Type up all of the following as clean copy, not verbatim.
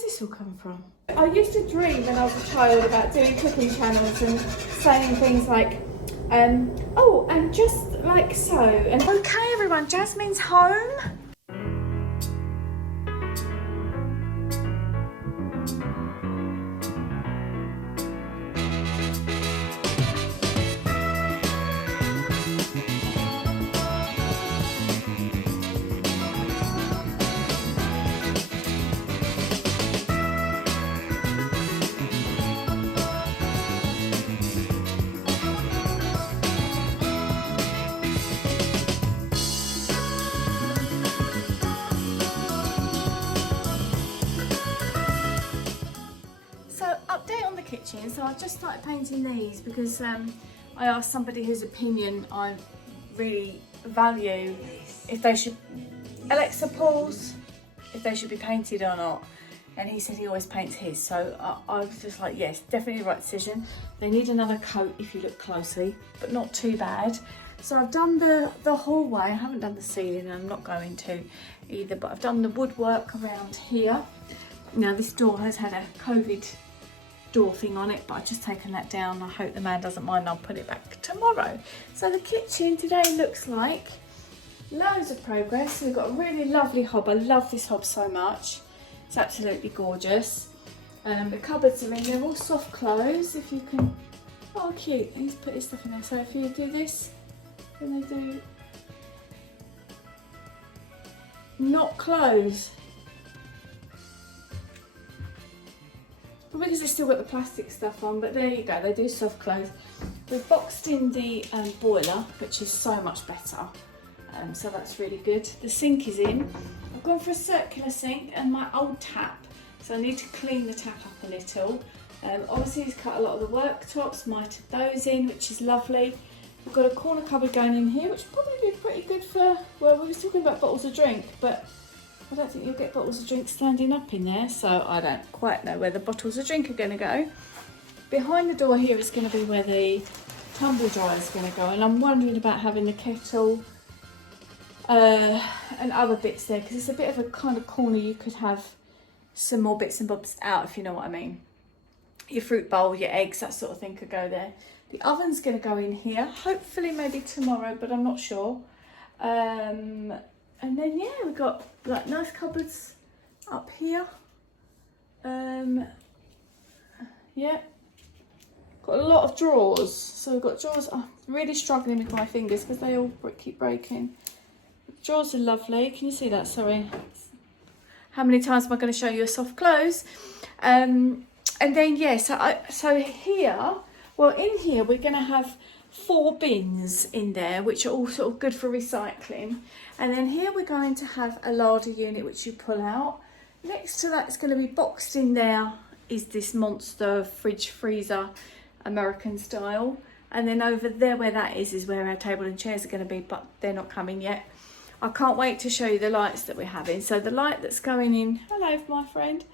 Where's this all come from? I used to dream when I was a child about doing cooking channels and saying things like, oh, and just like so. And okay, everyone, Jasmine's home. Kitchen. So I've just started painting these because I asked somebody whose opinion I really value if they should, Alexa, pause, if they should be painted or not, and he said he always paints his, so I was just like, yes, definitely the right decision. They need another coat if you look closely, but not too bad. So I've done the hallway. I haven't done the ceiling and I'm not going to either, but I've done the woodwork around here. Now this door has had a COVID door thing on it, but I've just taken that down. I hope the man doesn't mind. I'll put it back tomorrow. So the kitchen today looks like loads of progress. We've got a really lovely hob. I love this hob so much. It's absolutely gorgeous. The cupboards are in. They're all soft close. If you can, oh cute. He's put his stuff in there. So if you do this, then they do not close. Because they've still got the plastic stuff on, but there you go, they do soft close. We've boxed in the boiler, which is so much better, so that's really good. The sink is in. I've gone for a circular sink and my old tap, so I need to clean the tap up a little. Obviously he's cut a lot of the worktops, mited those in, which is lovely. We've got a corner cupboard going in here, which will probably be pretty good for, well, we were talking about bottles of drink, but I don't think you'll get bottles of drink standing up in there, so I don't quite know where the bottles of drink are going to go. Behind the door here is going to be where the tumble dryer is going to go, and I'm wondering about having the kettle and other bits there, because it's a bit of a kind of corner you could have some more bits and bobs out, if you know what I mean. Your fruit bowl, your eggs, that sort of thing could go there. The oven's going to go in here, hopefully maybe tomorrow, but I'm not sure. And then, yeah, we've got like nice cupboards up here. Yeah, got a lot of drawers. So we've got drawers. I'm really struggling with my fingers because they all keep breaking. The drawers are lovely. Can you see that? Sorry. How many times am I going to show you a soft close? And then, yeah, so here, well, in here we're going to have 4 bins in there, which are all sort of good for recycling. And then here we're going to have a larder unit, which you pull out. Next to that is going to be boxed in there is this monster fridge freezer, American style. And then over there where that is where our table and chairs are going to be, but they're not coming yet. I can't wait to show you the lights that we're having. So the light that's going in, hello my friend.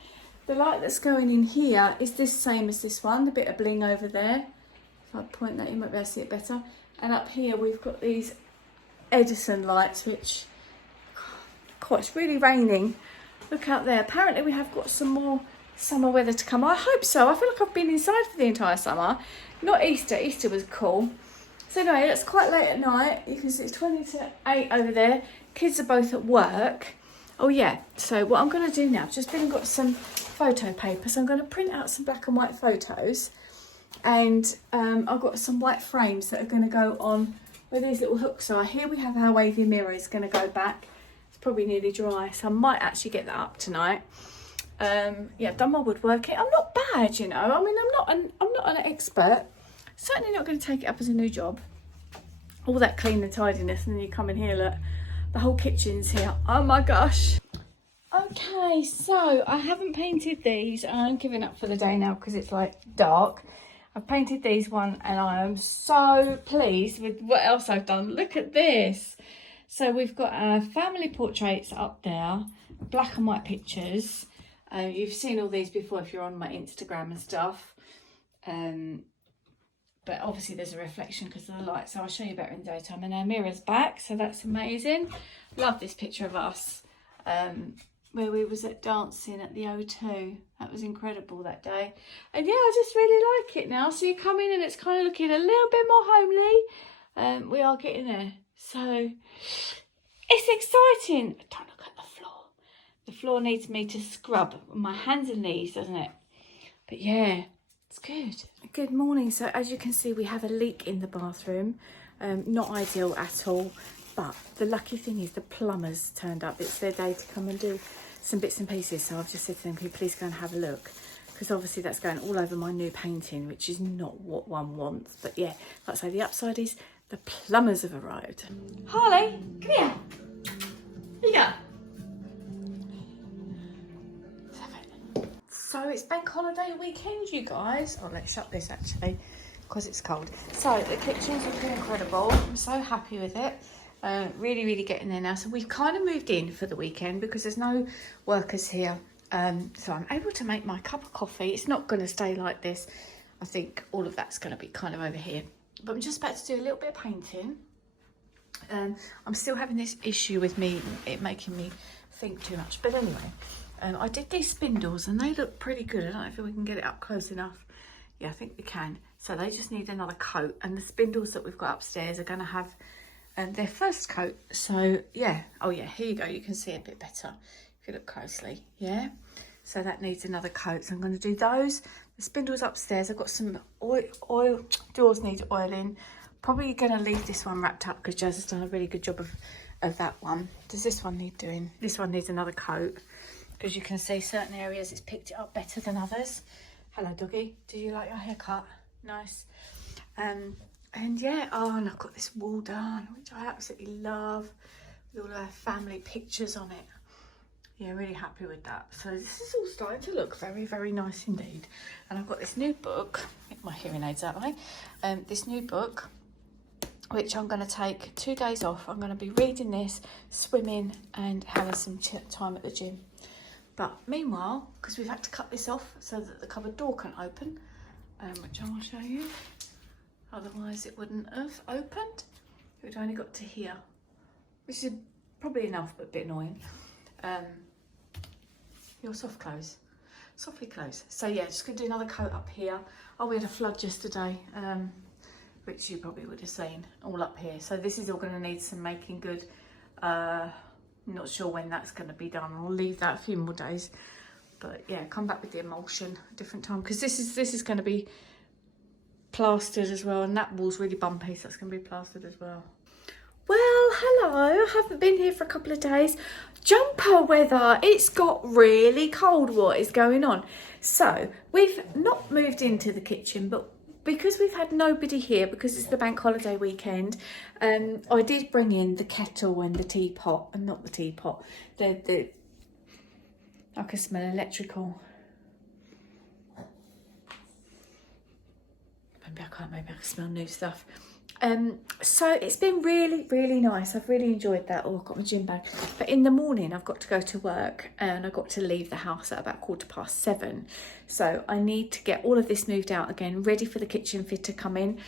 The light that's going in here is the same as this one, the bit of bling over there. If I point that, you might be able to see it better. And up here we've got these Edison lights, which, God, it's really raining. Look out there. Apparently we have got some more summer weather to come. I hope so. I feel like I've been inside for the entire summer. Not Easter. Easter was cool. So anyway, it's quite late at night. You can see it's 20 to 8 over there. Kids are both at work. Oh yeah, so what I'm going to do now, I've just been and got some photo paper. So I'm going to print out some black and white photos. And I've got some white frames that are going to go on where these little hooks are. Here we have our wavy mirror is going to go back. It's probably nearly dry, so I might actually get that up tonight. Yeah, I've done my woodworking. I'm not bad, you know. I mean, I'm not an expert. Certainly not going to take it up as a new job. All that clean and tidiness, and then you come in here, look, the whole kitchen's here. Oh my gosh. Okay, so I haven't painted these. I'm giving up for the day now because it's like dark. I've painted these one and I am so pleased with what else I've done. Look at this. So we've got our family portraits up there, black and white pictures. You've seen all these before if you're on my Instagram and stuff. But obviously there's a reflection because of the light, so I'll show you better in the daytime. And our mirror's back, so that's amazing. Love this picture of us. where we was at dancing at the O2. That was incredible that day. And yeah, I just really like it now. So you come in and it's kind of looking a little bit more homely. We are getting there. So it's exciting. Don't look at the floor. The floor needs me to scrub my hands and knees, doesn't it? But yeah, it's good. Good morning. So as you can see, we have a leak in the bathroom. Not ideal at all. But the lucky thing is the plumbers turned up. It's their day to come and do some bits and pieces. So I've just said to them, can you please go and have a look? Because obviously that's going all over my new painting, which is not what one wants. But yeah, like I say, the upside is the plumbers have arrived. Harley, come here. Here you go. So it's bank holiday weekend, you guys. Oh, let's shut this actually, because it's cold. So the kitchen's looking incredible. I'm so happy with it. Really getting there now. So we've kind of moved in for the weekend because there's no workers here. So I'm able to make my cup of coffee. It's not going to stay like this. I think all of that's going to be kind of over here. But I'm just about to do a little bit of painting. I'm still having this issue with it making me think too much. But anyway, I did these spindles and they look pretty good. I don't know if we can get it up close enough. Yeah, I think we can. So they just need another coat. And the spindles that we've got upstairs are going to have their first coat. So yeah, oh yeah, here you go. You can see a bit better if you look closely. Yeah, so that needs another coat. So I'm going to do those. The spindles upstairs. I've got some oil. Doors need oiling. Probably going to leave this one wrapped up because Jazz has done a really good job of that one. Does this one need doing? This one needs another coat because you can see certain areas it's picked it up better than others. Hello doggy, did you like your haircut? Nice. And yeah, oh, and I've got this wall done, which I absolutely love, with all our family pictures on it. Yeah, really happy with that. So this is all starting to look very nice indeed. And I've got this new book, get my hearing aids out of the way, this new book, which I'm going to take 2 days off. I'm going to be reading this, swimming and having some time at the gym. But meanwhile, because we've had to cut this off so that the cupboard door can open, which I will show you. Otherwise it wouldn't have opened. It would only got to here, which is probably enough, but a bit annoying. Your soft close, softly close. So yeah, just gonna do another coat up here. Oh, we had a flood yesterday, which you probably would have seen all up here. So this is all gonna need some making good. Not sure when that's gonna be done. I'll leave that a few more days. But yeah, come back with the emulsion a different time because this is gonna be plastered as well, and that wall's really bumpy, so it's going to be plastered as well. Well, hello, I haven't been here for a couple of days. Jumper weather, it's got really cold. What is going on? So we've not moved into the kitchen, but because we've had nobody here, because it's the bank holiday weekend, I did bring in the kettle and the teapot, and not the teapot, the I can smell electrical. Maybe I can smell new stuff. So it's been really nice. I've really enjoyed that. Oh, I've got my gym bag. But in the morning, I've got to go to work and I've got to leave the house at about 7:15. So I need to get all of this moved out again, ready for the kitchen fit to come in.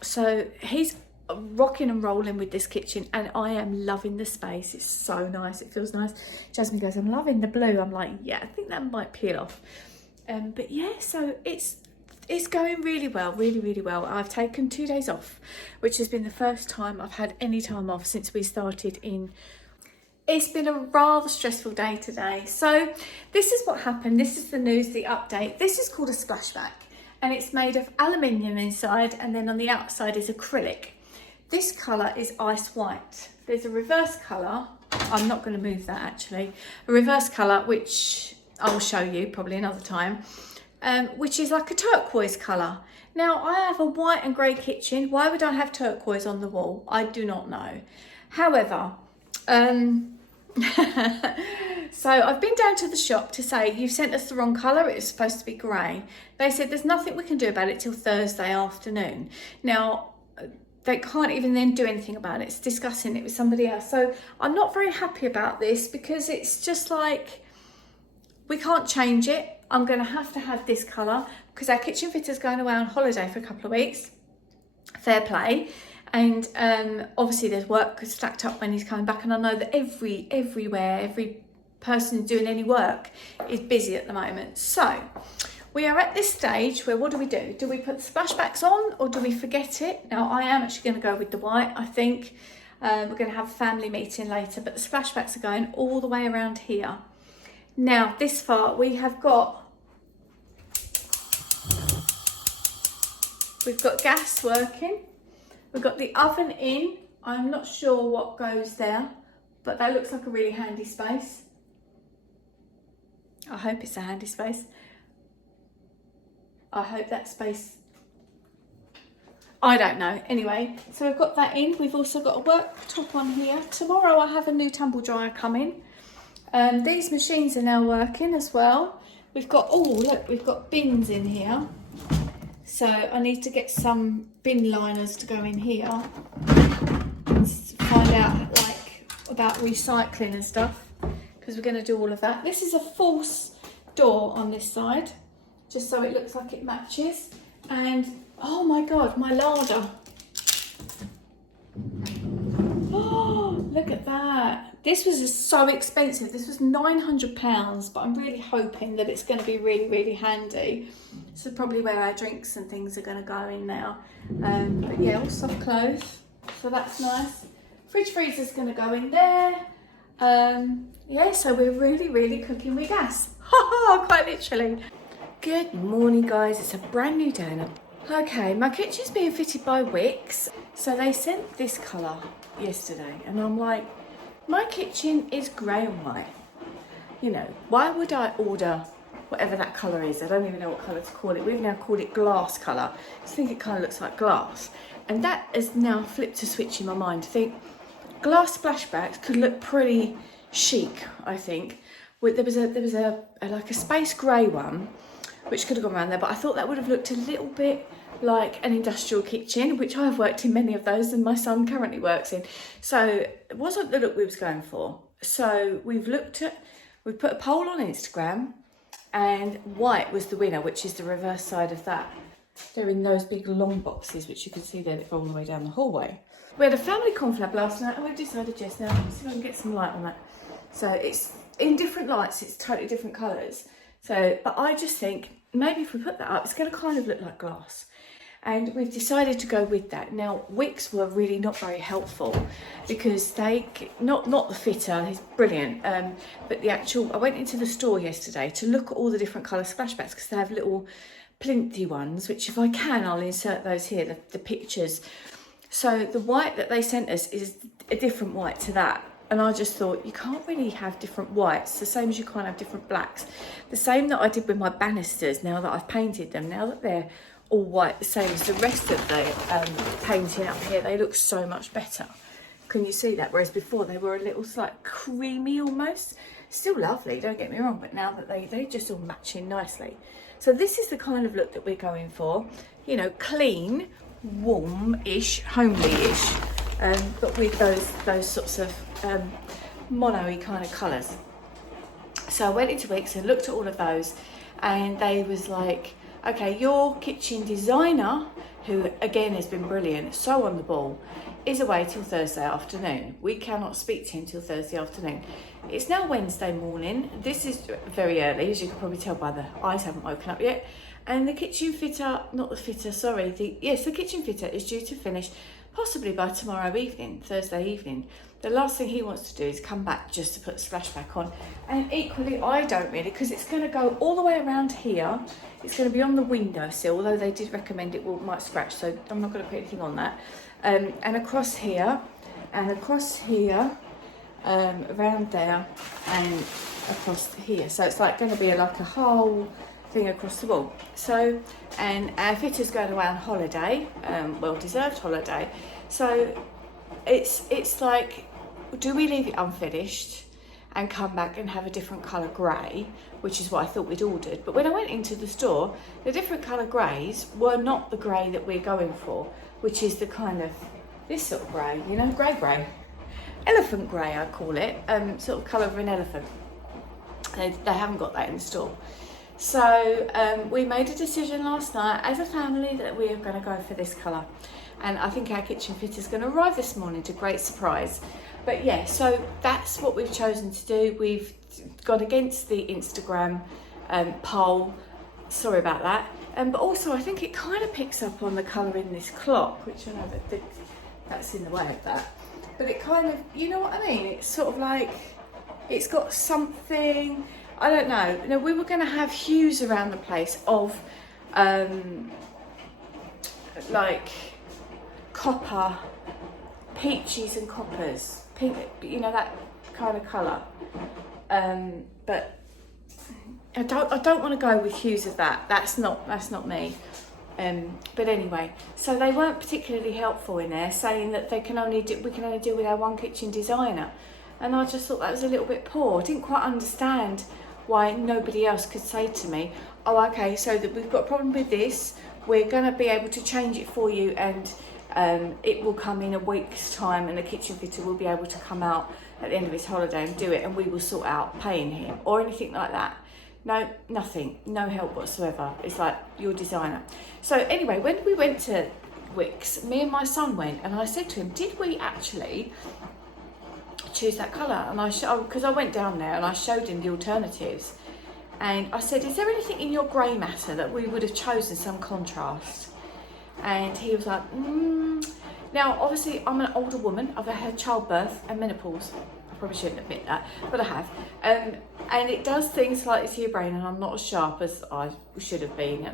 So he's rocking and rolling with this kitchen and I am loving the space. It's so nice. It feels nice. Jasmine goes, I'm loving the blue. I'm like, yeah, I think that might peel off. But yeah, so it's going really well, really well. I've taken 2 days off, which has been the first time I've had any time off since we started in. It's been a rather stressful day today. So this is what happened. This is the news, the update. This is called a splashback and it's made of aluminium inside and then on the outside is acrylic. This colour is ice white. There's a reverse colour. I'm not going to move that actually. A reverse colour, which I will show you probably another time. Which is like a turquoise colour. Now I have a white and grey kitchen. Why would I have turquoise on the wall? I do not know. However, so I've been down to the shop to say, you've sent us the wrong colour, it was supposed to be grey. They said there's nothing we can do about it till Thursday afternoon. Now, they can't even then do anything about it. It's discussing it with somebody else. So I'm not very happy about this because it's just like, we can't change it. I'm going to have this colour because our kitchen fitter's going away on holiday for a couple of weeks. Fair play. And obviously there's work stacked up when he's coming back. And I know that everywhere, every person doing any work is busy at the moment. So we are at this stage where what do? Do we put the splashbacks on or do we forget it? Now I am actually going to go with the white, I think. We're going to have a family meeting later, but the splashbacks are going all the way around here. Now this far we've got gas working, we've got the oven in. I'm not sure what goes there, but that looks like a really handy space. I hope it's a handy space. I hope that space, I don't know. Anyway, so we've got that in. We've also got a worktop on here. Tomorrow I have a new tumble dryer coming. These machines are now working as well. We've got, oh look, we've got bins in here. So I need to get some bin liners to go in here and find out like about recycling and stuff, because we're going to do all of that. This is a false door on this side, just so it looks like it matches. And oh my god, my larder. Oh, look at that. This was so expensive. This was £900, but I'm really hoping that it's going to be really, really handy. This is probably where our drinks and things are going to go in now. But yeah, all soft clothes, so that's nice. Fridge freezer's going to go in there. Yeah, so we're really, really cooking with gas. Quite literally. Good morning, guys. It's a brand new day. Okay, my kitchen's being fitted by Wix. So they sent this colour yesterday, and I'm like, my kitchen is grey and white. You know, why would I order whatever that colour is? I don't even know what colour to call it. We've now called it glass colour. I just think it kind of looks like glass. And that has now flipped a switch in my mind. I think glass splashbacks could look pretty chic, I think. There was a like a space grey one, which could have gone around there, but I thought that would have looked a little bit like an industrial kitchen, which I've worked in many of those and my son currently works in. So it wasn't the look we was going for. So we've put a poll on Instagram, and white was the winner, which is the reverse side of that. They're in those big long boxes, which you can see there, that go all the way down the hallway. We had a family confab last night, and we've decided just now, let's see if I can get some light on that. So it's in different lights, it's totally different colours. So, but I just think maybe if we put that up, it's going to kind of look like glass. And we've decided to go with that. Now, Wix were really not very helpful, because they, not the fitter, he's brilliant, but the actual, I went into the store yesterday to look at all the different colour splashbacks, because they have little plinty ones, which if I can, I'll insert those here, the pictures. So the white that they sent us is a different white to that. And I just thought, you can't really have different whites, the same as you can't have different blacks. The same that I did with my banisters, now that I've painted them, now that they're all white, the same as the rest of the painting up here, they look so much better. Can you see that? Whereas before they were a little like creamy almost. Still lovely, don't get me wrong, but now that they just all match in nicely. So this is the kind of look that we're going for. You know, clean, warm-ish, homely-ish, but with those sorts of mono-y kind of colours. So I went into Wix and looked at all of those, and they was like, okay, your kitchen designer, who again has been brilliant, so on the ball, is away till Thursday afternoon. We cannot speak to him till Thursday afternoon. It's now Wednesday morning. This is very early, as you can probably tell by the eyes haven't woken up yet. And the kitchen fitter, not the fitter, sorry, the kitchen fitter is due to finish possibly by tomorrow evening, Thursday evening. The last thing he wants to do is come back just to put the splashback on. And equally, I don't really, because it's going to go all the way around here. It's going to be on the windowsill, although they did recommend it might scratch, so I'm not going to put anything on that. And across here, and across here, around there, and across here. So it's like going to be like a whole thing across the wall. So, and our fitter's going away on holiday, well-deserved holiday. So it's like, do we leave it unfinished and come back and have a different colour grey, which is what I thought we'd ordered. But when I went into the store, the different colour greys were not the grey that we're going for, which is the kind of, this sort of grey, you know, grey. Elephant grey, I call it, sort of colour of an elephant. They haven't got that in the store. So we made a decision last night as a family that we are going to go for this colour. And I think our kitchen fitter is going to arrive this morning, to great surprise. But yeah, so that's what we've chosen to do. We've gone against the Instagram poll. Sorry about that. But also I think it kind of picks up on the colour in this clock, which I know that's in the way of that. But it kind of, you know what I mean? It's sort of like, it's got something, I don't know. You know, we were going to have hues around the place of like copper, peaches and coppers, pink, you know, that kind of colour. But I don't want to go with hues of that. That's not me. But anyway, so they weren't particularly helpful in there, saying that we can only deal with our one kitchen designer, and I just thought that was a little bit poor. I didn't quite understand why nobody else could say to me, oh, okay, so that we've got a problem with this, we're going to be able to change it for you, and it will come in a week's time, and the kitchen fitter will be able to come out at the end of his holiday and do it, and we will sort out paying him, or anything like that. No, nothing, no help whatsoever. It's like, your designer. So anyway, when we went to Wickes, me and my son went, and I said to him, did we actually choose that colour? And because I went down there and I showed him the alternatives, and I said, is there anything in your grey matter that we would have chosen some contrast? And he was like, Now, obviously, I'm an older woman. I've had childbirth and menopause. I probably shouldn't admit that, but I have. And it does things slightly to your brain, and I'm not as sharp as I should have been,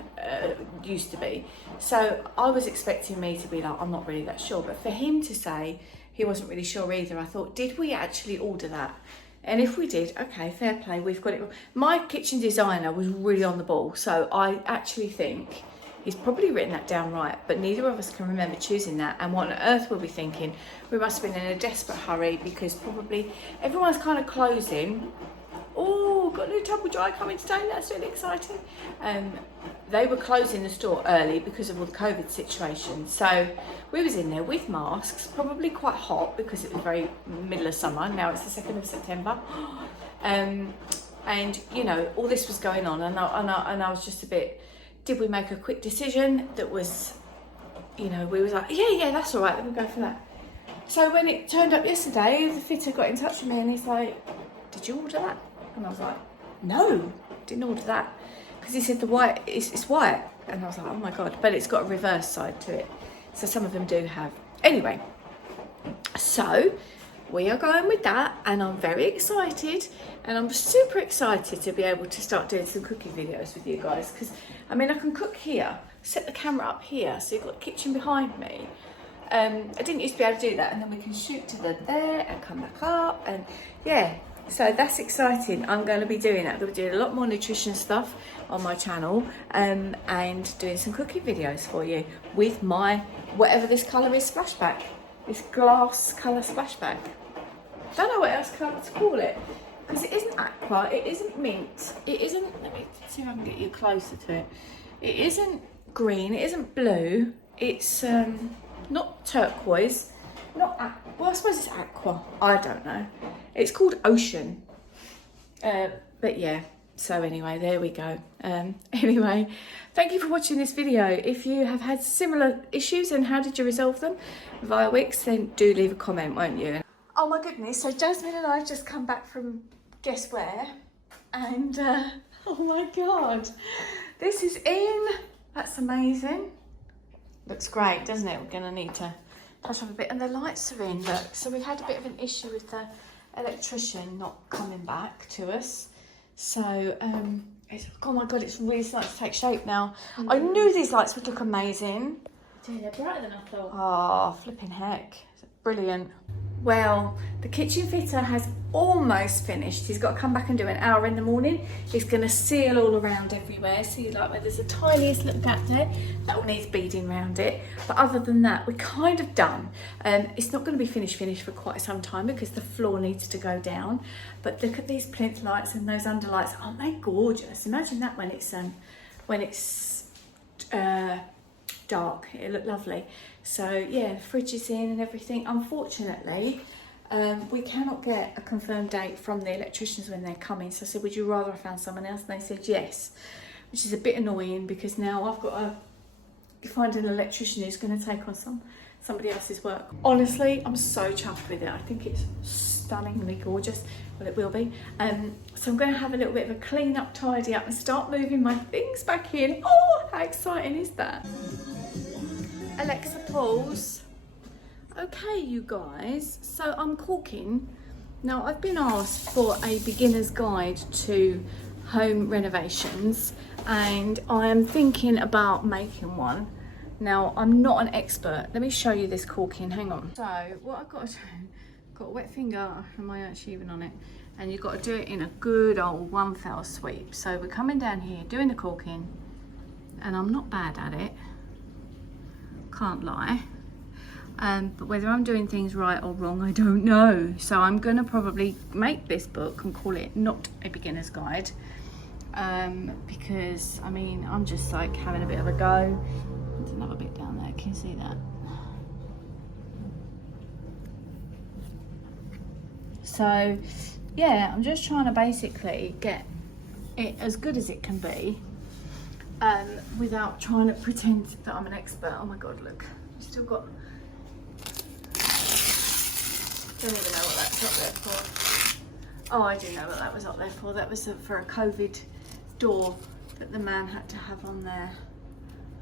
used to be. So I was expecting me to be like, I'm not really that sure. But for him to say he wasn't really sure either, I thought, did we actually order that? And if we did, okay, fair play, we've got it. My kitchen designer was really on the ball, so I actually think he's probably written that down right, but neither of us can remember choosing that. And what on earth were we thinking? We must have been in a desperate hurry, because probably everyone's kind of closing. Oh, got a new tumble dry coming today, that's really exciting. They were closing the store early because of all the COVID situation. So we was in there with masks, probably quite hot because it was very middle of summer. Now it's the 2nd of September. And, you know, all this was going on, and I was just a bit, did we make a quick decision that was, you know, we was like, yeah, that's all right, let me go for that. So when it turned up yesterday, the fitter got in touch with me and he's like, did you order that? And I was like, no, didn't order that. Because he said the white, it's white. And I was like, oh my God, but it's got a reverse side to it. So some of them do have. Anyway, so we are going with that, and I'm very excited, and I'm super excited to be able to start doing some cooking videos with you guys, because I mean, I can cook here, set the camera up here, so you've got the kitchen behind me. I didn't used to be able to do that, and then we can shoot to there and come back up, and yeah, so that's exciting. I'm going to be doing that. I'm going to be doing a lot more nutrition stuff on my channel, and doing some cooking videos for you with my, whatever this colour is, splashback. This glass colour splashback. I don't know what else to call it, because it isn't aqua, it isn't mint, it isn't, let me see if I can get you closer to it. It isn't green, it isn't blue, it's not turquoise, not aqua, well, I suppose it's aqua, I don't know. It's called Ocean. But yeah, so anyway, there we go. Anyway, thank you for watching this video. If you have had similar issues and how did you resolve them via Wickes, then do leave a comment, won't you? Oh my goodness, so Jasmine and I have just come back from guess where, and oh my God, this is in. That's amazing. Looks great, doesn't it? We're gonna need to touch up a bit, and the lights are in, look. So we've had a bit of an issue with the electrician not coming back to us. So it's, oh my God, it's really starting to take shape now. I knew these lights would look amazing. Dude, they're brighter than I thought. Oh, flipping heck. Brilliant. Well, the kitchen fitter has almost finished. He's got to come back and do an hour in the morning. He's going to seal all around everywhere. See, like where there's the tiniest little gap there, that will need beading around it. But other than that, we're kind of done. It's not going to be finished for quite some time because the floor needs to go down. But look at these plinth lights and those underlights. Aren't they gorgeous? Imagine that when it's dark. It looked lovely. So yeah, the fridge is in and everything. Unfortunately, we cannot get a confirmed date from the electricians when they're coming. So I said, would you rather I found someone else? And they said yes, which is a bit annoying because now I've got to find an electrician who's going to take on somebody else's work. Honestly, I'm so chuffed with it. I think it's stunningly gorgeous. Well, it will be. So I'm going to have a little bit of a clean up, tidy up and start moving my things back in. Oh, how exciting is that? Alexa, pause. Okay, you guys, so I'm caulking. Now, I've been asked for a beginner's guide to home renovations and I am thinking about making one. Now, I'm not an expert. Let me show you this caulking, hang on. So, what I've got to do, got a wet finger, am I actually even on it? And you've got to do it in a good old one fell sweep. So we're coming down here, doing the caulking, and I'm not bad at it, can't lie. But whether I'm doing things right or wrong, I don't know. So I'm gonna probably make this book and call it Not a Beginner's Guide. Because, I mean, I'm just like having a bit of a go. There's another bit down there, can you see that? So, yeah, I'm just trying to basically get it as good as it can be without trying to pretend that I'm an expert. Oh my God, look, I've still got, don't even know what that's up there for. Oh, I do know what that was up there for. That was for a COVID door that the man had to have on there.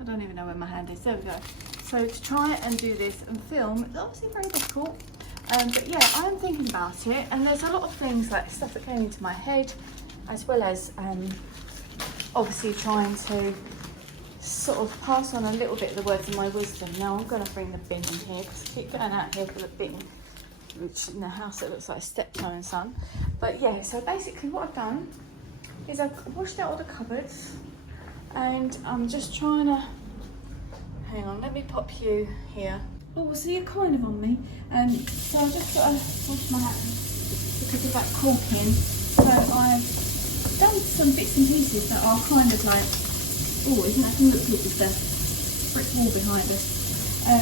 I don't even know where my hand is. There we go. So to try and do this and film, it's obviously very difficult. But yeah, I'm thinking about it, and there's a lot of things like stuff that came into my head, as well as obviously trying to sort of pass on a little bit of the words of my wisdom. Now I'm going to bring the bin in here because I keep going out here for the bin, which in the house it looks like a stepmom and son. But yeah, so basically what I've done is I've washed out all the cupboards, and I'm just trying to, hang on, let me pop you here. Oh, so you're kind of on me. So I just got to wash my hands because of that caulking. So I've done some bits and pieces that are kind of like, oh, isn't that going to look good with the brick wall behind us? I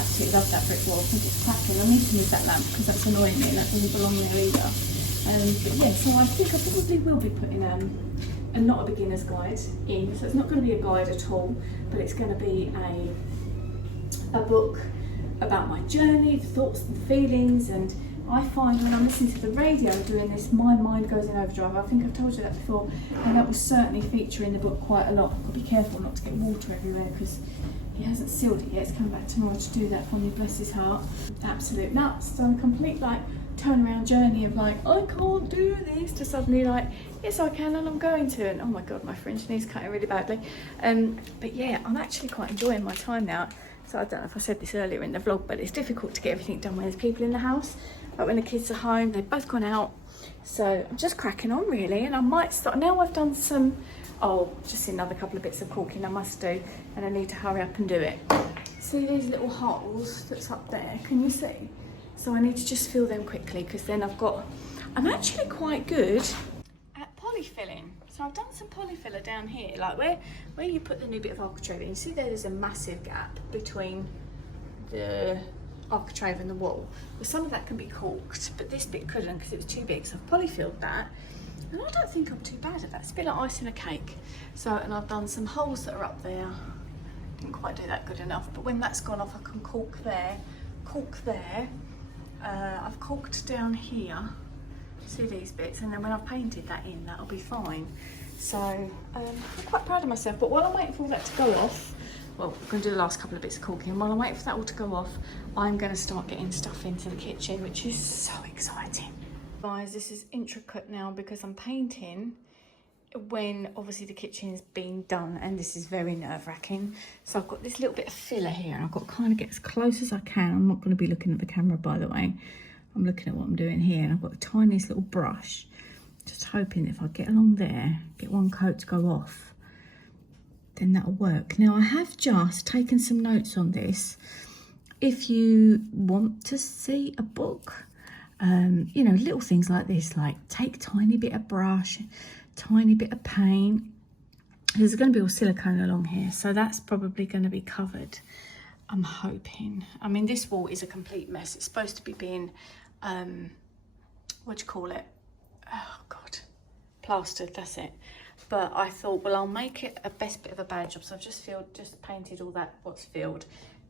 absolutely love that brick wall. I think it's cracking. I need to move that lamp because that's annoying me and that doesn't belong there either. But yeah, so I think I probably will be putting a Not a Beginner's Guide in. So it's not going to be a guide at all, but it's going to be a book about my journey, the thoughts and feelings. And I find when I'm listening to the radio doing this, my mind goes in overdrive. I think I've told you that before, and that will certainly feature in the book quite a lot. I've got to be careful not to get water everywhere because he hasn't sealed it yet. It's come back tomorrow to do that for me, bless his heart. Absolute nuts. So a complete like turnaround journey of like, I can't do this, to suddenly like, yes I can and I'm going to, and oh my God, my fringe needs cutting really badly. But yeah, I'm actually quite enjoying my time now. So I don't know if I said this earlier in the vlog, but it's difficult to get everything done when there's people in the house. Like when the kids are home, they've both gone out. So I'm just cracking on really, and I might start, now I've done some, just another couple of bits of caulking I must do, and I need to hurry up and do it. See these little holes that's up there, can you see? So I need to just fill them quickly because then I'm actually quite good at polyfilling. So I've done some polyfiller down here, like where you put the new bit of architrave in. You see there's a massive gap between the architrave and the wall. Well, some of that can be caulked, but this bit couldn't because it was too big. So I've polyfilled that, and I don't think I'm too bad at that. It's a bit like icing a cake. So, and I've done some holes that are up there. Didn't quite do that good enough, but when that's gone off, I can caulk there, I've caulked down here. See these bits, and then when I've painted that in, that'll be fine. So I'm quite proud of myself. But while I'm waiting for all that to go off, well, we're going to do the last couple of bits of caulking. While I'm waiting for that all to go off, I'm going to start getting stuff into the kitchen, which is so exciting. Guys, this is intricate now because I'm painting when obviously the kitchen's been done, and this is very nerve-wracking. So I've got this little bit of filler here, and I've got to kind of get as close as I can. I'm not going to be looking at the camera, by the way. I'm looking at what I'm doing here, and I've got the tiniest little brush, just hoping that if I get along there, get one coat to go off, then that'll work. Now I have just taken some notes on this. If you want to see a book, you know, little things like this, like take tiny bit of brush, tiny bit of paint. There's going to be all silicone along here, so that's probably going to be covered, I'm hoping. I mean, this wall is a complete mess. It's supposed to be being what do you call it? Oh God, plastered, that's it. But I thought, well, I'll make it a best bit of a bad job. So I've just painted all that what's filled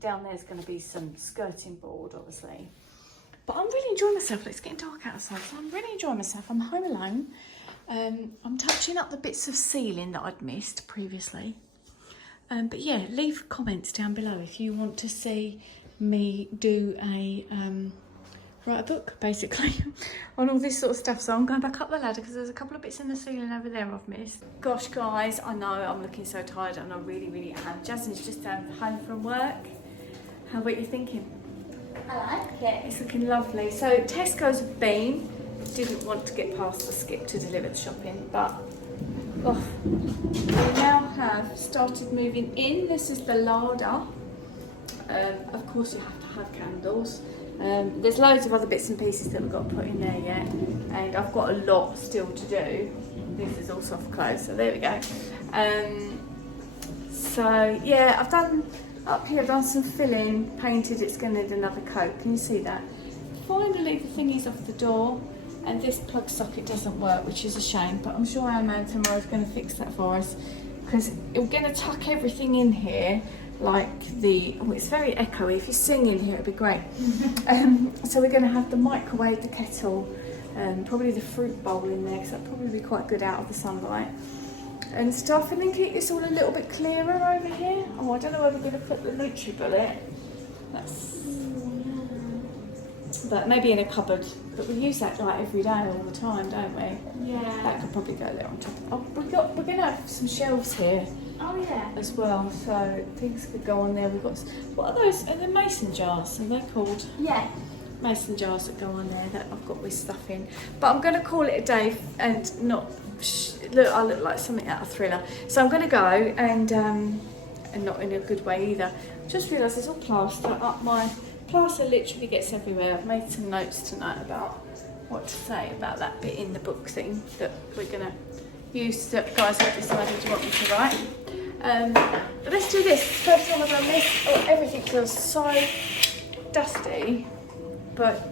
down there's going to be some skirting board, obviously. But I'm really enjoying myself. It's getting dark outside, so I'm really enjoying myself. I'm home alone. I'm touching up the bits of ceiling that I'd missed previously. But yeah, leave comments down below if you want to see me do write a book, basically, on all this sort of stuff. So I'm going back up the ladder because there's a couple of bits in the ceiling over there I've missed. Gosh, guys, I know I'm looking so tired, and I really, really am. Jasmine's just home from work. How about you thinking? I like it. It's looking lovely. So Tesco's have been. Didn't want to get past the skip to deliver the shopping, but we now have started moving in. This is the larder. Of course, you have to have candles. There's loads of other bits and pieces that we've got to put in there yet, and I've got a lot still to do. This is all soft close, so there we go. So yeah, I've done up here. I've done some filling, painted. It's going to need another coat. Can you see that? Finally, the thingy's off the door, and this plug socket doesn't work, which is a shame. But I'm sure our man tomorrow's going to fix that for us, because we're going to tuck everything in here. Like it's very echoey. If you sing in here, it'd be great. So we're going to have the microwave, the kettle, probably the fruit bowl in there, because that'd probably be quite good out of the sunlight and stuff. And then keep this all a little bit clearer over here. Oh, I don't know where we're going to put the NutriBullet. But maybe in a cupboard. But we use that like every day, all the time, don't we? Yeah. That could probably go there on top. Oh, we're going to have some shelves here. Oh yeah. As well, so things could go on there. We've got, what are those? Are they mason jars? Are they called? Yeah. Mason jars that go on there that I've got with stuff in. But I'm going to call it a day and not look. I look like something out of Thriller. So I'm going to go and not in a good way either. Just realised there's all plaster up my plaster. Literally gets everywhere. I've made some notes tonight about what to say about that bit in the book thing that we're going to use. That guys have decided you want me to write. But let's do this. First time I've done this. Oh, everything feels so dusty, but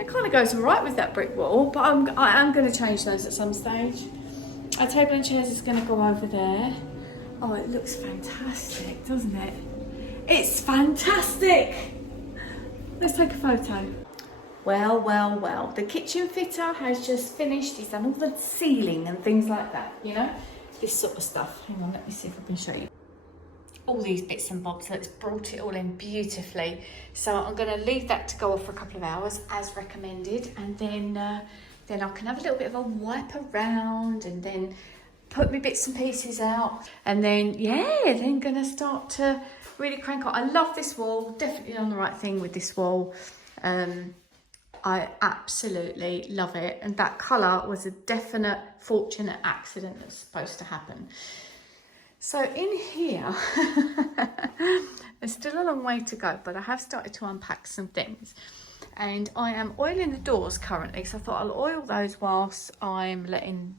it kind of goes all right with that brick wall. But I am going to change those at some stage. Our table and chairs is going to go over there. Oh, it looks fantastic, doesn't it? It's fantastic. Let's take a photo. Well, well, well. The kitchen fitter has just finished. He's done all the ceiling and things like that, you know? This sort of stuff. Hang on, let me see if I can show you. All these bits and bobs, so it's brought it all in beautifully. So I'm going to leave that to go off for a couple of hours as recommended, and then I can have a little bit of a wipe around and then put my bits and pieces out, and then then going to start to really crank on. I love this wall. Definitely done the right thing with this wall. I absolutely love it, and that colour was a definite fortunate accident that's supposed to happen. So in here, there's still a long way to go, but I have started to unpack some things, and I am oiling the doors currently, so I thought I'll oil those whilst I'm letting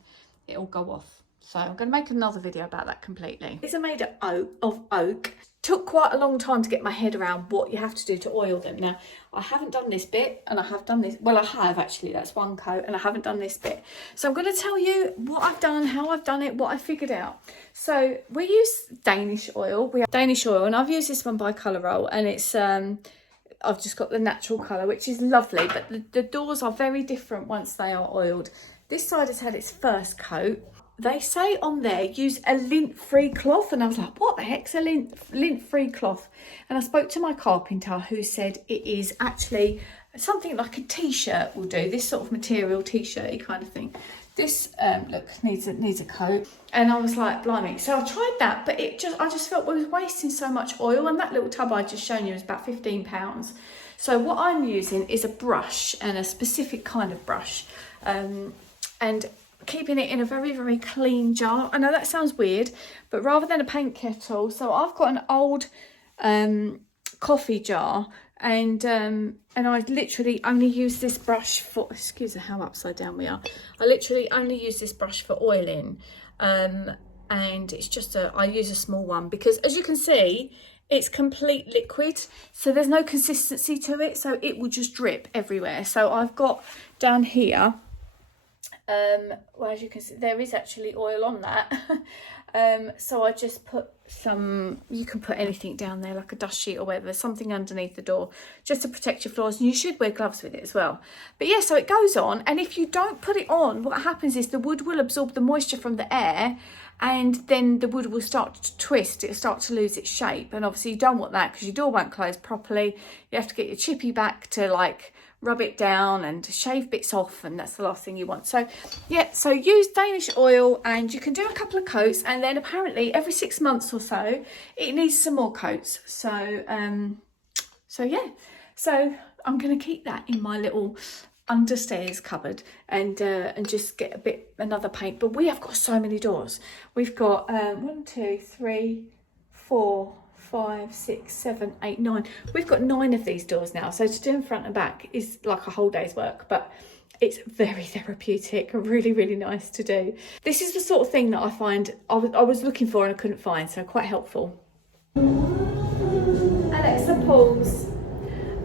it all go off. So I'm going to make another video about that completely. These are made of oak. Took quite a long time to get my head around what you have to do to oil them. Now, I haven't done this bit, and I have done this. Well, I have actually, that's one coat, and I haven't done this bit. So I'm going to tell you what I've done, how I've done it, what I figured out. So we use Danish oil. We have Danish oil, and I've used this one by Colour Roll, and it's I've just got the natural colour, which is lovely, but the doors are very different once they are oiled. This side has had its first coat. They say on there, use a lint-free cloth. And I was like, what the heck's a lint-free cloth? And I spoke to my carpenter, who said it is actually something like a t-shirt will do. This sort of material, t-shirty kind of thing. This, look, needs a coat. And I was like, blimey. So I tried that, but I just felt we was wasting so much oil. And that little tub I just shown you is about £15. So what I'm using is a brush, and a specific kind of brush. And keeping it in a very, very clean jar. I know that sounds weird, but rather than a paint kettle, so I've got an old coffee jar, and I literally only use this brush for, excuse me how upside down we are, I literally only use this brush for oiling, and it's just I use a small one, because as you can see, it's complete liquid, so there's no consistency to it, so it will just drip everywhere. So I've got down here Well, as you can see, there is actually oil on that. So I just put some, you can put anything down there, like a dust sheet or whatever, something underneath the door, just to protect your floors. And you should wear gloves with it as well. But yeah, so it goes on. And if you don't put it on, what happens is the wood will absorb the moisture from the air, and then the wood will start to twist. It'll start to lose its shape. And obviously you don't want that because your door won't close properly. You have to get your chippy back to like rub it down and shave bits off, and that's the last thing you want. So yeah, so use Danish oil, and you can do a couple of coats, and then apparently every 6 months or so it needs some more coats. So so yeah, so I'm gonna keep that in my little understairs cupboard and just get another paint. But we have got so many doors. We've got 1, 2, 3, 4, 5, 6, 7, 8, 9. We've got 9 of these doors now. So to do in front and back is like a whole day's work, but it's very therapeutic and really, really nice to do. This is the sort of thing that I find I was looking for and I couldn't find, so quite helpful. Alexa, pause.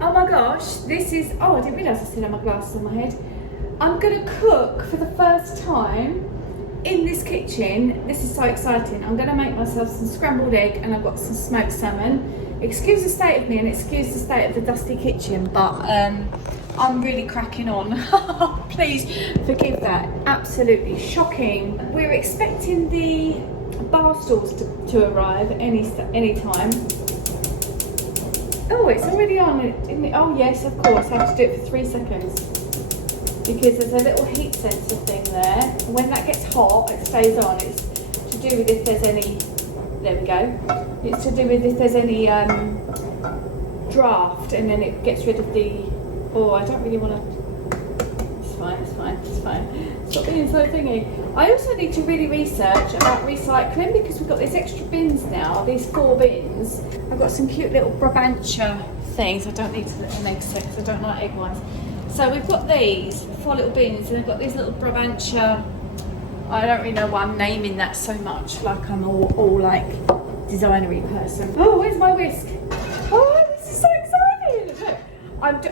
Oh my gosh, this is, oh, I didn't realise I still had my glasses on my head. I'm gonna cook for the first time in this kitchen. This is so exciting. I'm gonna make myself some scrambled egg, and I've got some smoked salmon. Excuse the state of me and excuse the state of the dusty kitchen, but I'm really cracking on. Please forgive that. Absolutely shocking. We're expecting the bar stools to arrive any time. Oh, it's already on, isn't it? Oh yes, of course. I have to do it for 3 seconds. Because there's a little heat sensor thing there. And when that gets hot, it stays on. It's to do with if there's any, there we go. It's to do with if there's any draft, and then it gets rid of the, oh, I don't really want to, it's fine. Stop being so thingy. I also need to really research about recycling, because we've got these extra bins now, these 4 bins. I've got some cute little Brabantia things. I don't need to let an egg set because I don't like egg ones. So we've got these 4 little bins, and I've got these little Brabantia. I don't really know why I'm naming that so much, like I'm all like designery person. Oh, where's my whisk? Oh, this is so exciting! Look,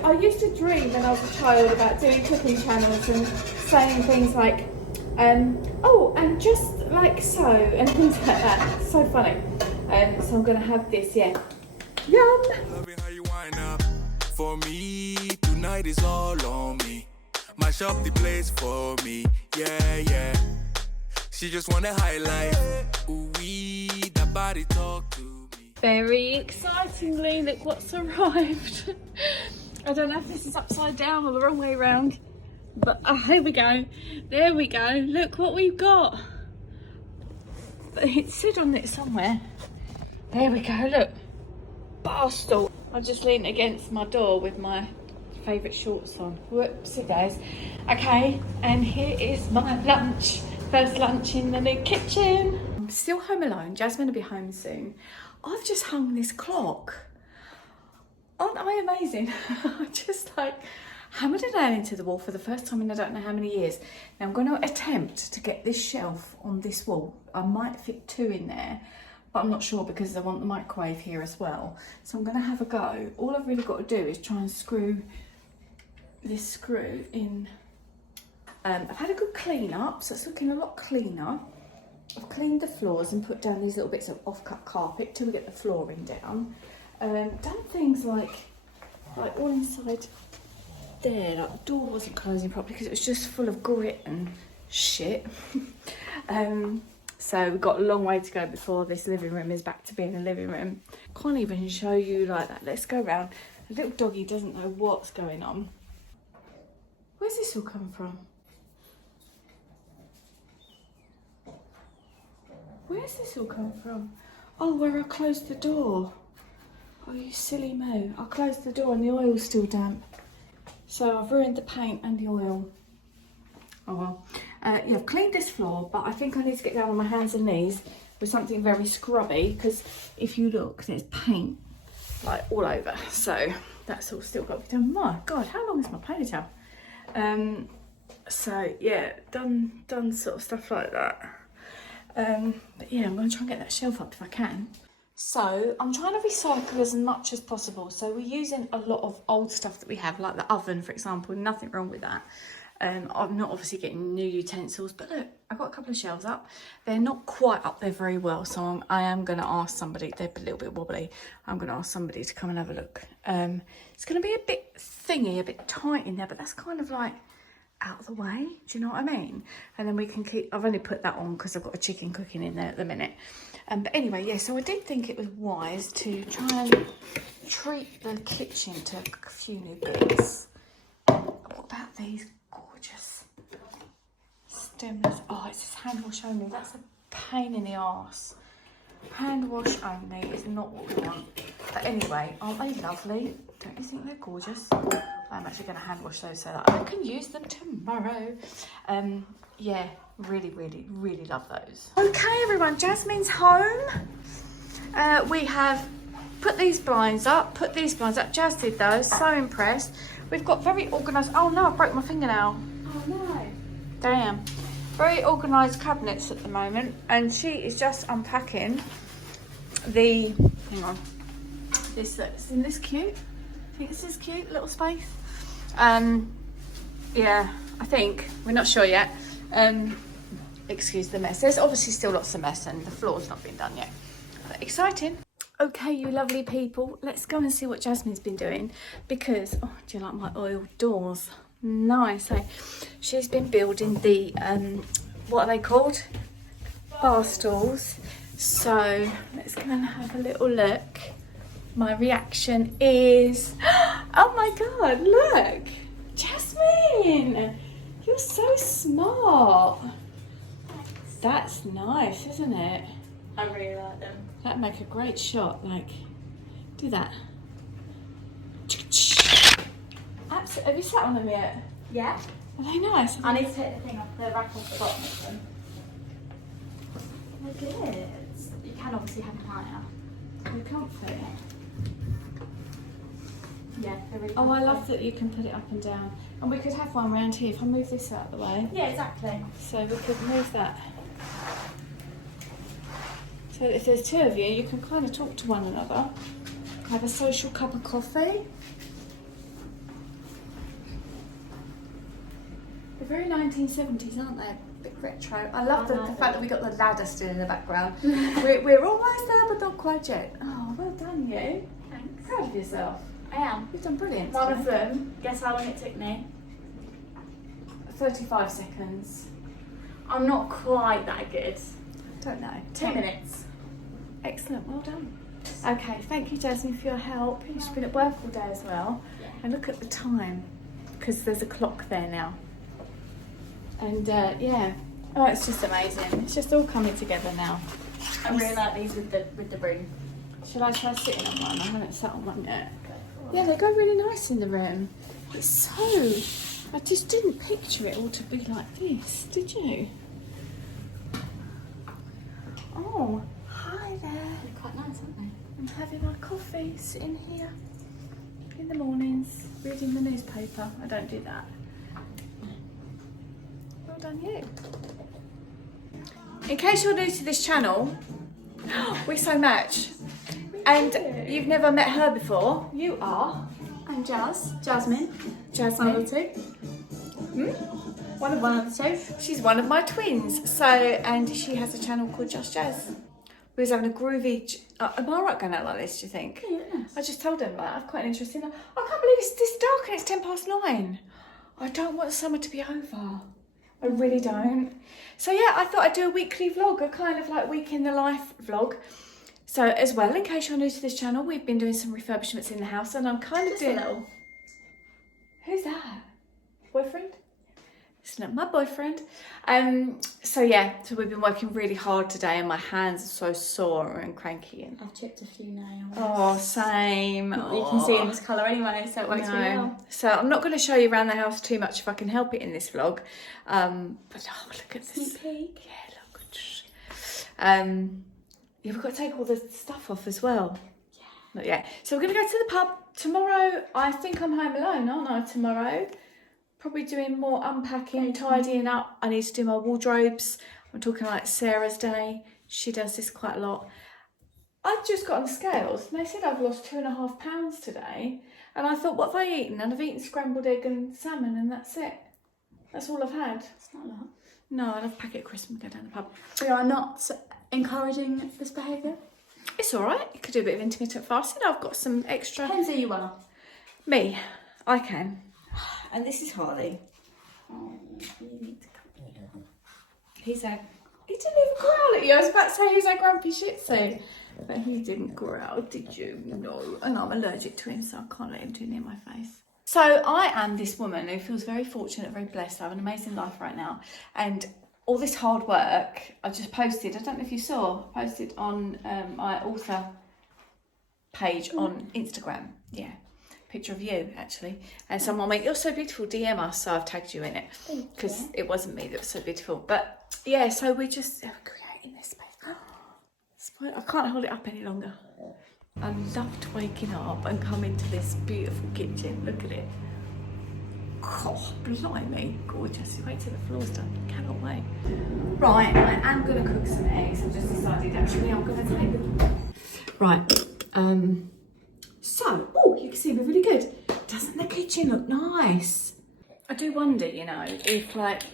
I used to dream when I was a child about doing cooking channels and saying things like, oh, and just like so, and things like that. It's so funny. So I'm gonna have this, yeah. Yum! Love it how you wind up. For me, tonight is all on me. Mash up the place for me, yeah. She just want a highlight. Ooh, that body talk to me. Very excitingly, look what's arrived. I don't know if this is upside down or the wrong way around, but here we go. There we go. Look what we've got. It said on it somewhere. There we go, look. Bar stool. I just leaned against my door with my favourite shorts on. Whoopsie days. Okay, and here is my lunch. First lunch in the new kitchen. I'm still home alone. Jasmine will be home soon. I've just hung this clock. Aren't I amazing? I just like hammered a nail into the wall for the first time in I don't know how many years. Now I'm going to attempt to get this shelf on this wall. I might fit 2 in there, but I'm not sure because I want the microwave here as well. So I'm going to have a go. All I've really got to do is try and screw this screw in. I've had a good clean up, so it's looking a lot cleaner. I've cleaned the floors and put down these little bits of off-cut carpet till we get the flooring down. Done things like all inside there, like the door wasn't closing properly because it was just full of grit and shit. So we've got a long way to go before this living room is back to being a living room. Can't even show you like that. Let's go round. The little doggy doesn't know what's going on. Where's this all come from? Where's this all come from? Oh, where I closed the door. Oh, you silly moo. I closed the door and the oil's still damp. So I've ruined the paint and the oil. Oh well. Yeah, I've cleaned this floor, but I think I need to get down on my hands and knees with something very scrubby, because if you look, there's paint like all over. So that's all still got to be done. My God, how long is my ponytail? So yeah, done sort of stuff like that. But yeah, I'm going to try and get that shelf up if I can. So I'm trying to recycle as much as possible. So we're using a lot of old stuff that we have, like the oven, for example. Nothing wrong with that. I'm not obviously getting new utensils, but look, I've got a couple of shelves up. They're not quite up there very well, so I am going to ask somebody. They're a little bit wobbly. I'm going to ask somebody to come and have a look. It's going to be a bit thingy, a bit tight in there, but that's kind of like out of the way. Do you know what I mean? And then we can keep, I've only put that on because I've got a chicken cooking in there at the minute. But anyway, yeah, so I did think it was wise to try and treat the kitchen to a few new bits. What about these gorgeous stemless? Oh, it says hand wash only. That's a pain in the arse. Hand wash only is not what we want. But anyway, aren't they lovely? Don't you think they're gorgeous? I'm actually going to hand wash those so that I can use them tomorrow. Yeah, really, really, really love those. Okay, everyone, Jasmine's home. We have put these blinds up, Jazz did those, so impressed. We've got very organised, oh no, I broke my fingernail. Oh no. Damn. Very organised cabinets at the moment, and she is just unpacking the, hang on, isn't this cute? I think this is cute, little space. Yeah, I think, we're not sure yet. Excuse the mess. There's obviously still lots of mess and the floor's not been done yet. But exciting. Okay, you lovely people, let's go and see what Jasmine's been doing because, oh, do you like my oiled doors? Nice, eh? She's been building the, what are they called? Bar stools. So let's go and have a little look. My reaction is, oh my God, look, Jasmine, you're so smart. That's nice, isn't it? I really like them. That'd make a great shot, like, do that. Absolutely. Have you sat on them yet? Yeah. Are they nice? I need to take the thing off, the rack off the bottom of them. They're good. You can obviously have them higher. They're comfy. Yeah, they're really Oh, I comfy. love that you can put it up and down. And we could have one around here if I move this out of the way. Yeah, exactly. So we could move that. So if there's two of you, you can kind of talk to one another. Have a social cup of coffee. They're very 1970s, aren't they? A bit retro. I love the fact that we got the ladder still in the background. we're almost there, but not quite yet. Oh, well done, you. Thanks. Proud of yourself. I am. You've done brilliant. One of today. them, guess how long it took me? 35 seconds. I'm not quite that good. Don't know. 2 minutes. Excellent, well done. Okay, thank you, Jasmine, for your help. You've been at work all day as well. Yeah. And look at the time, because there's a clock there now. And yeah, oh, it's just amazing. It's just all coming together now. I really like these with the broom. Shall I try sitting on one? I haven't sat on one yet. Yeah, they go really nice in the room. It's so, I just didn't picture it all to be like this, did you? Oh, hi there. They're quite nice, aren't they? I'm having my coffee, sitting here in the mornings, reading the newspaper. I don't do that. Well done, you. In case you're new to this channel, we so match. And you've never met her before. You are. I'm Jasmine. Jasmine. One of the two. One of the two. She's one of my twins. So, and she has a channel called Just Jazz. We was having a groovy. Am I right going out like this, do you think? Yeah. I just told him, like, I've quite an interesting. I can't believe it's this dark and it's 9:10. I don't want summer to be over. I really don't. So yeah, I thought I'd do a weekly vlog, a kind of like week in the life vlog. So as well, in case you're new to this channel, we've been doing some refurbishments in the house, and I'm kind of Just a doing. little. Who's that? Boyfriend? It's not my boyfriend. So yeah, so we've been working really hard today, and my hands are so sore and cranky. And I've chipped a few nails. oh, same. You can see in this colour anyway, so it works really well. So I'm not going to show you around the house too much if I can help it in this vlog. But oh, look at this. Sneak peek. Yeah, look. Yeah, we've got to take all the stuff off as well. Yeah. Not yet. So we're going to go to the pub tomorrow. I think I'm home alone, aren't I? Tomorrow, probably doing more unpacking, tidying up. I need to do my wardrobes. I'm talking like Sarah's day. She does this quite a lot. I've just got on the scales and they said I've lost 2.5 pounds today. And I thought, what have I eaten? And I've eaten scrambled egg and salmon, and that's it. That's all I've had. It's not a lot. No, I'd have a packet of crisps and go down the pub. We are not encouraging this behaviour. It's all right. You could do a bit of intermittent fasting. I've got some extra. Depends who you are. Me, I can. And this is Harley. Oh, you need to come here. He didn't even growl at you. I was about to say he's a grumpy shih tzu. But he didn't growl, did you? No. And I'm allergic to him, so I can't let him too near my face. So I am this woman who feels very fortunate, very blessed. I have an amazing life right now. And all this hard work, I just posted, I don't know if you saw, I posted on my author page on Instagram. Yeah, picture of you, actually. And someone went, "You're so beautiful, DM us." So I've tagged you in it. Because it wasn't me that was so beautiful. But yeah, so we're just creating this space. I can't hold it up any longer. I loved waking up and coming to this beautiful kitchen. Look at it. Oh, blimey, gorgeous. Wait till the floor's done. Cannot wait. Right, I am going to cook some eggs. I've just decided actually I'm going to take them. Right, so, oh, you can see me really good. Doesn't the kitchen look nice? I do wonder, you know, if like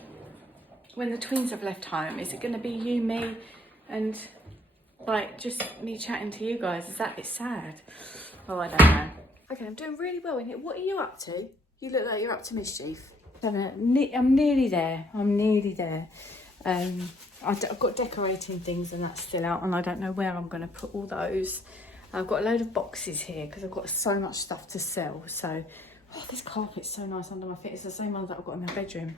when the twins have left home, is it going to be you, me, and like just me chatting to you guys? Is that a bit sad? Oh, I don't know. Okay, I'm doing really well in here. What are you up to? You look like you're up to mischief. I'm nearly there. I've got decorating things and that's still out, and I don't know where I'm going to put all those. I've got a load of boxes here because I've got so much stuff to sell. So, oh, this carpet's so nice under my feet. It's the same ones that I've got in my bedroom.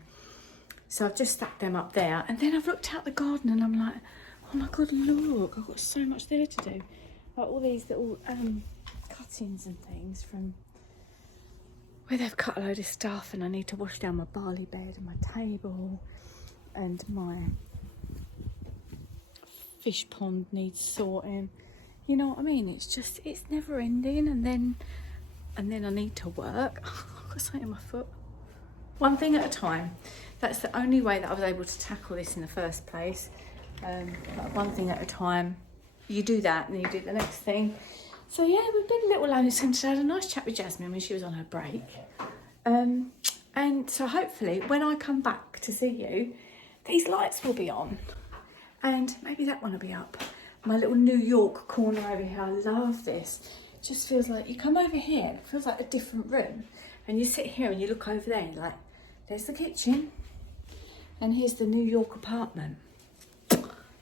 So I've just stacked them up there. And then I've looked out the garden and I'm like, oh my God, look, I've got so much there to do. Like all these little cuttings and things from where they've cut a load of stuff, and I need to wash down my barley bed and my table, and my fish pond needs sorting. You know what I mean? It's just, it's never ending, and then I need to work. I've got something in my foot. One thing at a time. That's the only way that I was able to tackle this in the first place. Like one thing at a time. You do that and you do the next thing. So yeah, we've been a little alone since I had a nice chat with Jasmine when she was on her break. And so hopefully when I come back to see you, these lights will be on. And maybe that one will be up. My little New York corner over here, I love this. It just feels like, you come over here, it feels like a different room. And you sit here and you look over there and you're like, there's the kitchen. And here's the New York apartment.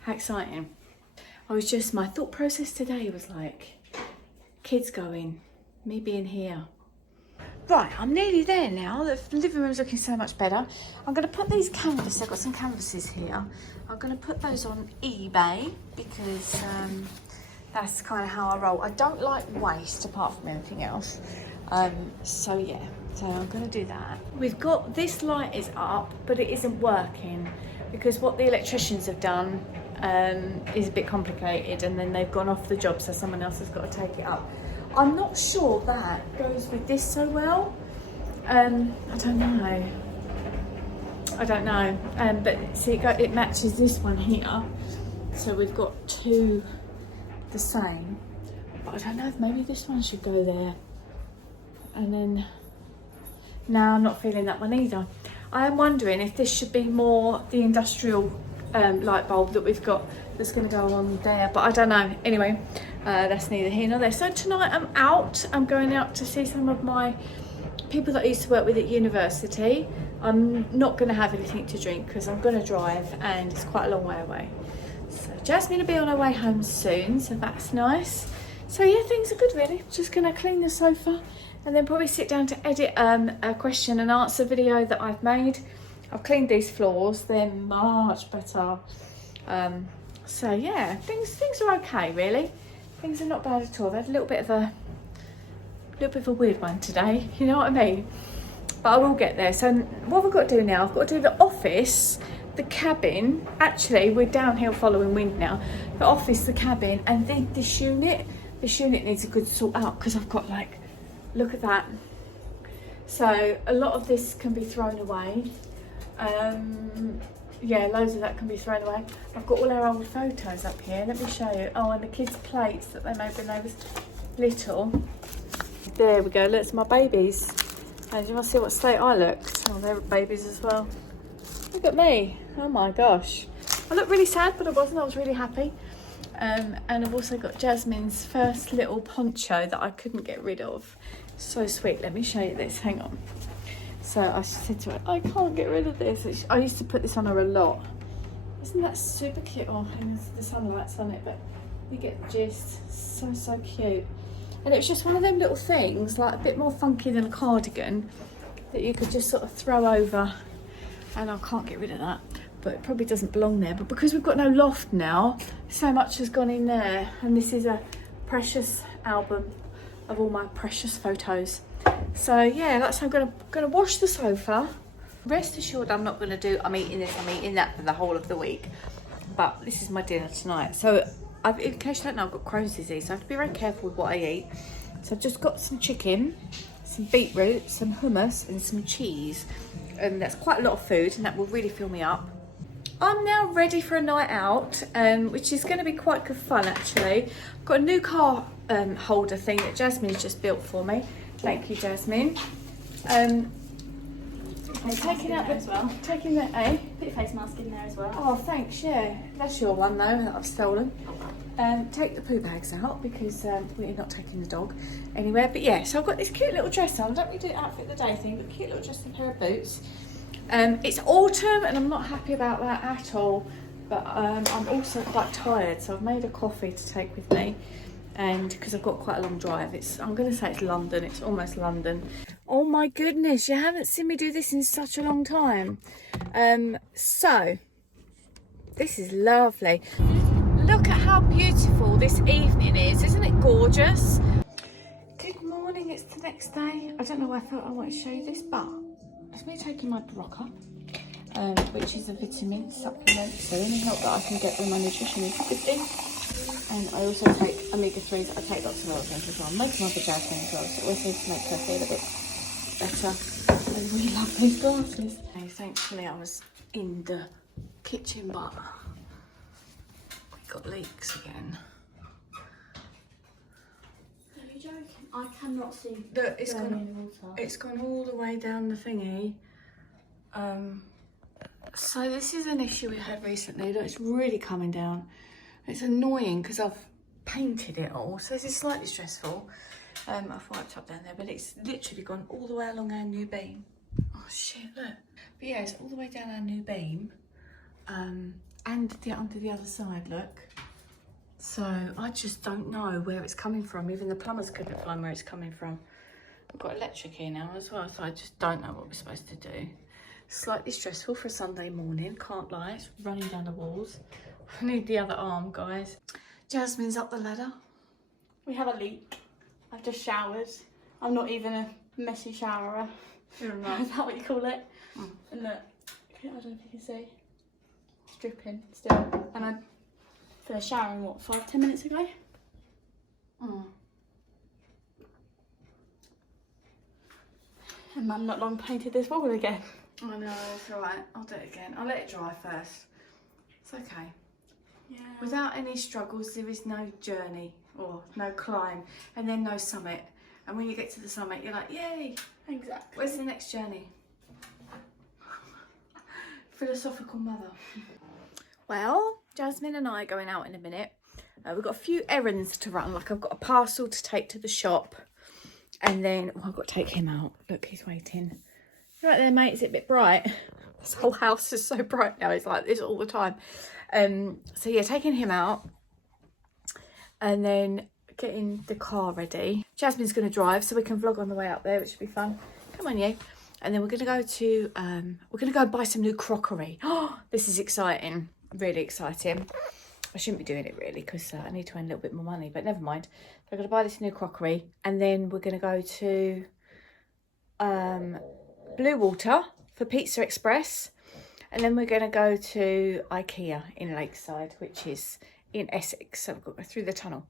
How exciting. My thought process today was like, kids going, me being here. Right, I'm nearly there now. The living room's looking so much better. I'm going to put these canvases, I've got some canvases here. I'm going to put those on eBay because that's kind of how I roll. I don't like waste apart from anything else. So yeah, so I'm going to do that. We've got, this light is up, but it isn't working because what the electricians have done is a bit complicated, and then they've gone off the job, so someone else has got to take it up. I'm not sure that goes with this so well. I don't know. But see, it matches this one here, so we've got two the same. But I don't know if maybe this one should go there. And then, no, I'm not feeling that one either. I am wondering if this should be more the industrial light bulb that we've got that's going to go on there, but I don't know. Anyway, that's neither here nor there. So tonight I'm out. I'm going out to see some of my people that I used to work with at university. I'm not going to have anything to drink because I'm going to drive and it's quite a long way away. So Jasmine will be on her way home soon, so that's nice. So yeah, things are good really. Just going to clean the sofa and then probably sit down to edit a question and answer video that I've made. I've cleaned these floors, they're much better. So yeah, things are okay really. Things are not bad at all. I've had a little bit of a weird one today, you know what I mean? But I will get there. So what have I got to do now? I've got to do the office, the cabin. Actually, we're downhill following wind now. The office, the cabin, and then this unit. This unit needs a good sort out because I've got like, look at that. So a lot of this can be thrown away. Yeah, loads of that can be thrown away. I've got all our old photos up here. Let me show you. Oh, and the kids' plates that they made when they was little. There we go. Look, it's my babies. And you want to see what state I looked? Oh, they're babies as well. look at me. Oh my gosh. I look really sad, but I wasn't. I was really happy. And I've also got Jasmine's first little poncho that I couldn't get rid of. So sweet. Let me show you this. Hang on. So I said to her, I can't get rid of this. I used to put this on her a lot. Isn't that super cute? Oh, and the sunlight's on it, but you get the gist. So cute. And it was just one of them little things, like a bit more funky than a cardigan, that you could just sort of throw over. And I can't get rid of that, but it probably doesn't belong there. But because we've got no loft now, so much has gone in there. And this is a precious album of all my precious photos. So yeah, that's how I'm gonna wash the sofa. Rest assured, I'm not gonna do, I'm eating this, I'm eating that for the whole of the week. But this is my dinner tonight. So in case you don't know, I've got Crohn's disease, so I have to be very careful with what I eat. So I've just got some chicken, some beetroot, some hummus and some cheese. And that's quite a lot of food, and that will really fill me up. I'm now ready for a night out, which is going to be quite good fun actually. I've got a new car holder thing that Jasmine's just built for me. Thank you, Jasmine. I'm taking out the, as well. Taking the, Put your face mask in there as well. Oh, thanks, yeah. That's your one though, that I've stolen. Take the poo bags out because we're not taking the dog anywhere. But yeah, so I've got this cute little dress on. I don't really do outfit of the day thing, but cute little dress and a pair of boots. It's autumn and I'm not happy about that at all. But I'm also quite tired, so I've made a coffee to take with me. And because I've got quite a long drive, I'm going to say it's London, it's almost London. Oh my goodness, you haven't seen me do this in such a long time. So, this is lovely. Look at how beautiful this evening is, isn't it gorgeous? Good morning, it's the next day. I don't know why I thought I wanted to show you this, but it's me taking my Barocca, which is a vitamin supplement, so any help that I can get with my nutrition is a good thing. And I also take omega-3s. I take lots of other things as well. I'm making my Jasmine as well, so it always seems to make her feel a bit better. I really love these glasses. Okay, thankfully I was in the kitchen, but we got leaks again. Are you joking? I cannot see. Look, it's gone all the way down the thingy. So this is an issue we had recently. Look, it's really coming down. It's annoying because I've painted it all, so this is slightly stressful. I've wiped up down there, but it's literally gone all the way along our new beam. Oh shit, look. But yeah, it's all the way down our new beam. And under the other side, look. So I just don't know where it's coming from. Even the plumbers couldn't find where it's coming from. We've got electric here now as well, so I just don't know what we're supposed to do. Slightly stressful for a Sunday morning, can't lie. It's running down the walls. I need the other arm, guys. Jasmine's up the ladder. We have a leak. I've just showered. I'm not even a messy showerer. You're right. Is that what you call it? Mm. And look, I don't know if you can see. It's dripping still. And I finished showering, what, 5-10 minutes ago? Mm. And Mum not long painted this wall again. I know, it's alright. I'll do it again. I'll let it dry first. It's okay. Yeah. Without any struggles, there is no journey or no climb, and then no summit. And when you get to the summit, you're like, yay! Exactly. Where's the next journey? Philosophical mother. Well, Jasmine and I are going out in a minute. We've got a few errands to run. Like I've got a parcel to take to the shop, and then I've got to take him out. Look, he's waiting. You right there, mate? Is it a bit bright? This whole house is so bright now. It's like this all the time. So yeah, taking him out and then getting the car ready. Jasmine's going to drive so we can vlog on the way up there, which should be fun. Come on, you. And then we're going to go to, we're going to go and buy some new crockery. Oh, this is exciting. Really exciting. I shouldn't be doing it really because I need to earn a little bit more money, but never mind. We're going to buy this new crockery and then we're going to go to Blue Water for Pizza Express. And then we're going to go to IKEA in Lakeside, which is in Essex. So we've got to go through the tunnel.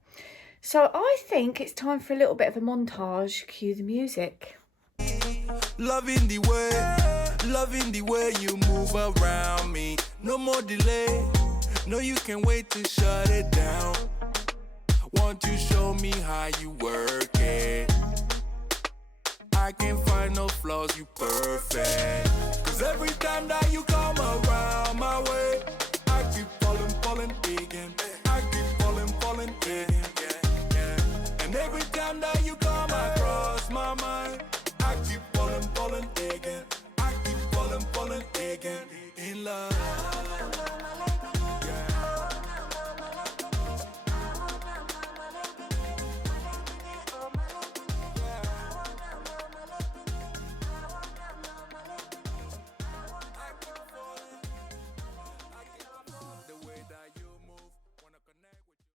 So I think it's time for a little bit of a montage. Cue the music. Loving the way you move around me. No more delay. No, you can wait to shut it down. Won't you show me how you work it? I can't find no flaws, you perfect. Cause every time that you come around my way, I keep falling again.